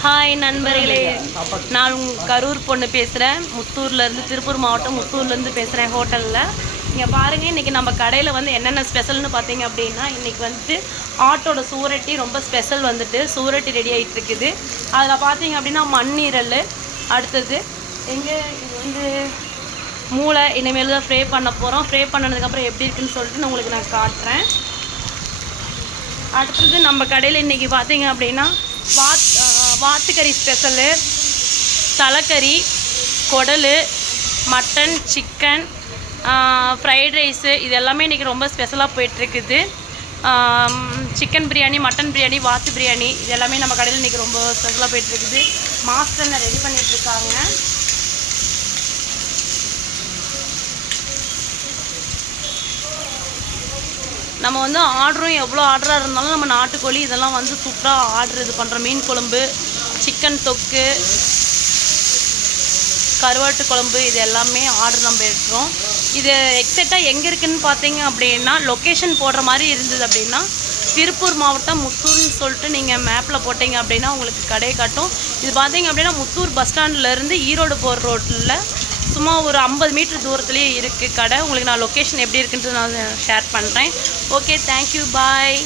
Hi நண்பர்களே. நான் உங்கள் கரூர் பொண்ணு பேசுகிறேன் முத்தூர்லேருந்து திருப்பூர் மாவட்டம் முத்தூர்லேருந்து பேசுகிறேன் ஹோட்டலில். இங்கே பாருங்கள் இன்றைக்கி நம்ம கடையில் வந்து என்னென்ன ஸ்பெஷல்னு பார்த்தீங்க அப்படின்னா இன்றைக்கி வந்துட்டு ஆட்டோட சூரட்டி ரொம்ப ஸ்பெஷல் வந்துட்டு சூரட்டி ரெடி ஆகிட்டு இருக்குது அதில் பார்த்தீங்க அப்படின்னா மண்ணீரல் அடுத்தது எங்கே இது வந்து மூளை இனிமேல் தான் ஃப்ரே பண்ண போகிறோம் ஃப்ரே பண்ணதுக்கப்புறம் எப்படி இருக்குன்னு சொல்லிட்டு நான் உங்களுக்கு நான் காட்டுறேன். அடுத்தது நம்ம கடையில் இன்றைக்கி பார்த்தீங்க அப்படின்னா வாத் வாத்துக்கறி ஸ்பெஷலு தலைக்கறி குடல் மட்டன் சிக்கன் ஃப்ரைட் ரைஸு இது எல்லாமே இன்றைக்கி ரொம்ப ஸ்பெஷலாக போயிட்டுருக்குது. சிக்கன் பிரியாணி மட்டன் பிரியாணி வாத்து பிரியாணி. இது எல்லாமே நம்ம கடையில் இன்றைக்கி ரொம்ப ஸ்பெஷலாக போயிட்டுருக்குது. மாஸ்டர் ரெடி பண்ணிகிட்ருக்காங்க நம்ம வந்து ஆர்டரும் எவ்வளோ ஆர்டராக இருந்தாலும் நம்ம நாட்டுக்கோழி இதெல்லாம் வந்து சூப்பராக ஆர்டர் இது பண்ணுறோம் மீன் குழம்பு சிக்கன் தொக்கு கருவாட்டு குழம்பு இது எல்லாமே ஆர்டர் நம்ம எடுக்கிறோம். இது எக்ஸாக்டாக எங்கே இருக்குதுன்னு பார்த்தீங்க அப்படின்னா லொக்கேஷன் போடுற மாதிரி இருந்தது அப்படின்னா திருப்பூர் மாவட்டம் முத்தூர்னு சொல்லிட்டு நீங்கள் மேப்பில் போட்டீங்க அப்படின்னா உங்களுக்கு கடையை காட்டும். இது பார்த்தீங்க அப்படின்னா முத்தூர் பஸ் ஸ்டாண்ட்லேருந்து ஈரோடு போகிற ரோட்டில் சும்மா ஒரு ஐம்பது மீட்டர் தூரத்துலேயே இருக்குது கடை. உங்களுக்கு நான் லொக்கேஷன் எப்படி இருக்குன்ட்டு நான் ஷேர் பண்ணுறேன் ஓகே தேங்க்யூ பாய்